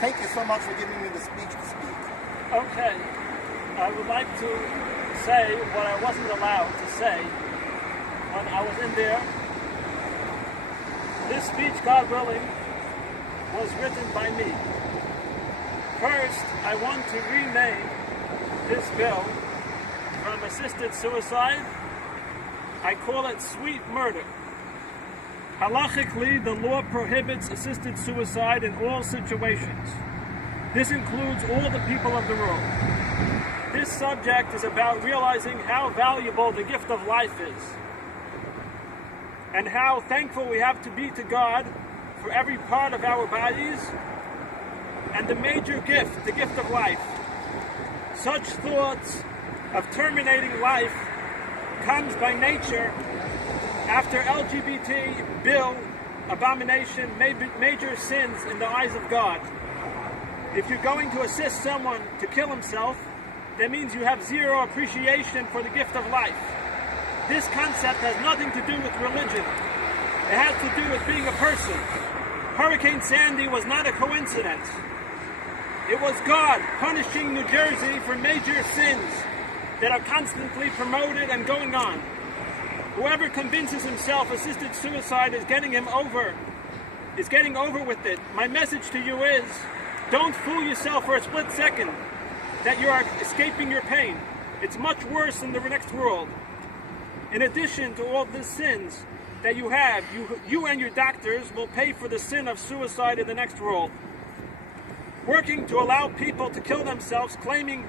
Thank you so much for giving me the speech to speak. Okay. I would like to say what I wasn't allowed to say when I was in there. This speech, God willing, was written by me. First, I want to rename this bill from assisted suicide. I call it sweet murder. Halachically, the law prohibits assisted suicide in all situations. This includes all the people of the world. This subject is about realizing how valuable the gift of life is, and how thankful we have to be to God for every part of our bodies, and the major gift, the gift of life. Such thoughts of terminating life comes by nature after LGBT bill, abomination, major sins in the eyes of God. If you're going to assist someone to kill himself, that means you have zero appreciation for the gift of life. This concept has nothing to do with religion. It has to do with being a person. Hurricane Sandy was not a coincidence. It was God punishing New Jersey for major sins that are constantly promoted and going on. Whoever convinces himself assisted suicide is getting over with it. My message to you is, don't fool yourself for a split second that you are escaping your pain. It's much worse in the next world. In addition to all the sins that you have, you and your doctors will pay for the sin of suicide in the next world. Working to allow people to kill themselves, claiming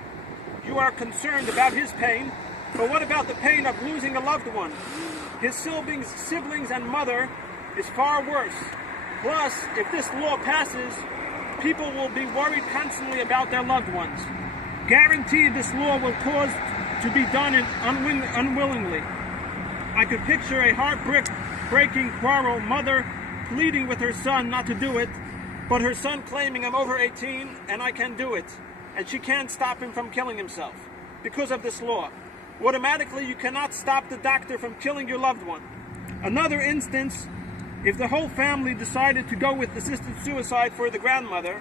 you are concerned about his pain, but what about the pain of losing a loved one? His siblings and mother is far worse. Plus, if this law passes, people will be worried constantly about their loved ones. Guaranteed this law will cause to be done unwillingly. I could picture a heartbreaking quarrel, mother pleading with her son not to do it, but her son claiming, I'm over 18 and I can do it, and she can't stop him from killing himself because of this law. Automatically, you cannot stop the doctor from killing your loved one. Another instance, if the whole family decided to go with assisted suicide for the grandmother,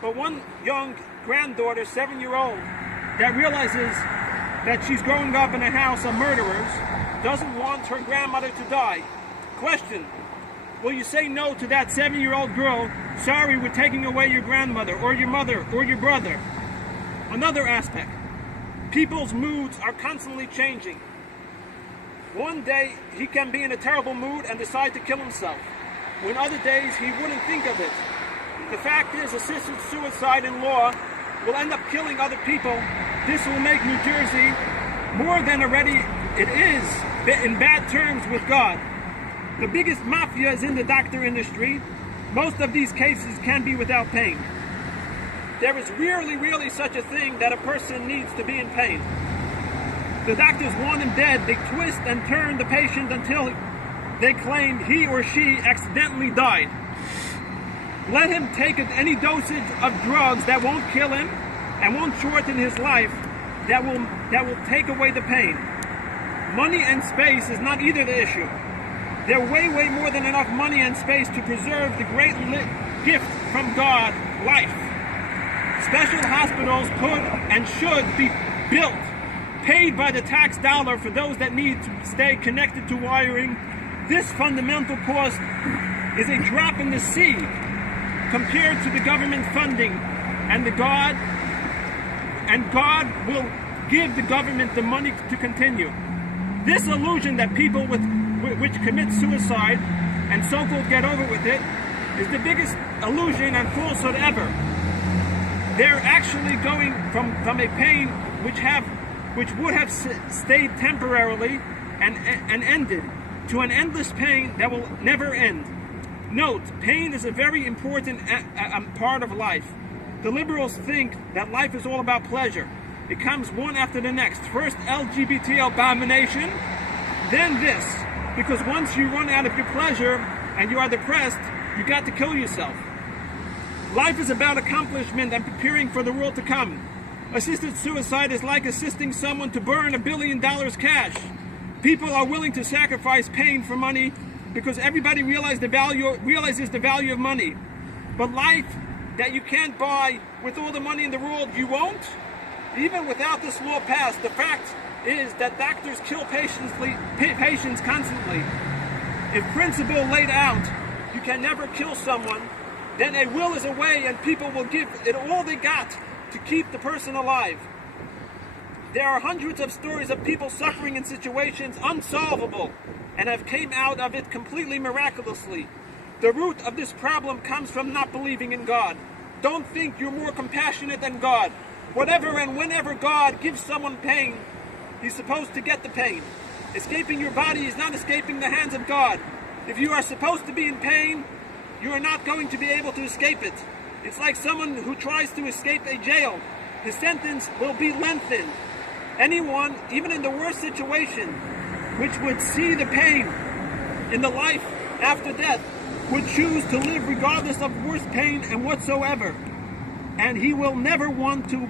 but one young granddaughter, 7-year-old, that realizes that she's growing up in a house of murderers, doesn't want her grandmother to die. Question, will you say no to that 7-year-old girl, sorry, we're taking away your grandmother, or your mother, or your brother? Another aspect, people's moods are constantly changing. One day, he can be in a terrible mood and decide to kill himself, when other days he wouldn't think of it. The fact is, assisted suicide in law will end up killing other people. This will make New Jersey, more than already it is, in bad terms with God. The biggest mafia is in the doctor industry. Most of these cases can be without pain. There is really such a thing that a person needs to be in pain. The doctors want him dead. They twist and turn the patient until they claim he or she accidentally died. Let him take any dosage of drugs that won't kill him and won't shorten his life, that will take away the pain. Money and space is not either the issue. There are way more than enough money and space to preserve the great gift from God, life. Special hospitals could and should be built, paid by the tax dollar for those that need to stay connected to wiring. This fundamental cost is a drop in the sea compared to the government funding, and God will give the government the money to continue. This illusion that people which commit suicide and so-called get over with it is the biggest illusion and falsehood ever. They're actually going from a pain which would have stayed temporarily and ended to an endless pain that will never end. Note, pain is a very important part of life. The liberals think that life is all about pleasure. It comes one after the next. First LGBT abomination, then this. Because once you run out of your pleasure and you are depressed, you got to kill yourself. Life is about accomplishment and preparing for the world to come. Assisted suicide is like assisting someone to burn $1 billion cash. People are willing to sacrifice pain for money because everybody realizes the value of money. But life that you can't buy with all the money in the world, you won't? Even without this law passed, the fact is that doctors kill patients constantly. If principle laid out, you can never kill someone, then a will is a way and people will give it all they got to keep the person alive. There are hundreds of stories of people suffering in situations unsolvable and have came out of it completely miraculously. The root of this problem comes from not believing in God. Don't think you're more compassionate than God. Whatever and whenever God gives someone pain, he's supposed to get the pain. Escaping your body is not escaping the hands of God. If you are supposed to be in pain, you are not going to be able to escape it. It's like someone who tries to escape a jail. His sentence will be lengthened. Anyone, even in the worst situation, which would see the pain in the life after death, would choose to live regardless of worse pain and whatsoever. And he will never want to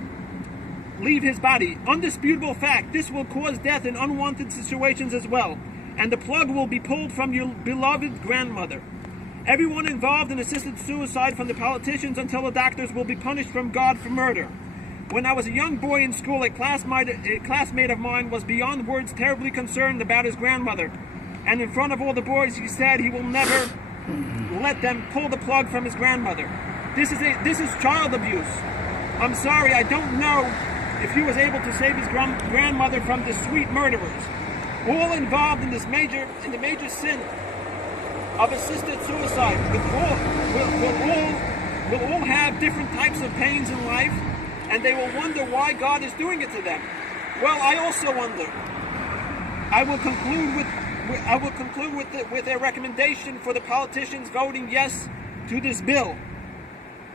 leave his body. Undisputable fact, this will cause death in unwanted situations as well. And the plug will be pulled from your beloved grandmother. Everyone involved in assisted suicide, from the politicians until the doctors, will be punished from God for murder. When I was a young boy in school, a classmate of mine was beyond words terribly concerned about his grandmother. And in front of all the boys, he said he will never let them pull the plug from his grandmother. This is child abuse. I'm sorry, I don't know if he was able to save his grandmother from the sweet murderers. All involved in the major sin of assisted suicide will all have different types of pains in life, and they will wonder why God is doing it to them. Well, I also wonder. I will conclude with a recommendation for the politicians voting yes to this bill.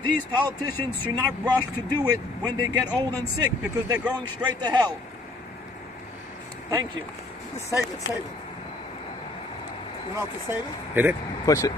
These politicians should not rush to do it when they get old and sick, because they're going straight to hell. Thank you. Save it, save it. You know how to save it? Hit it, push it.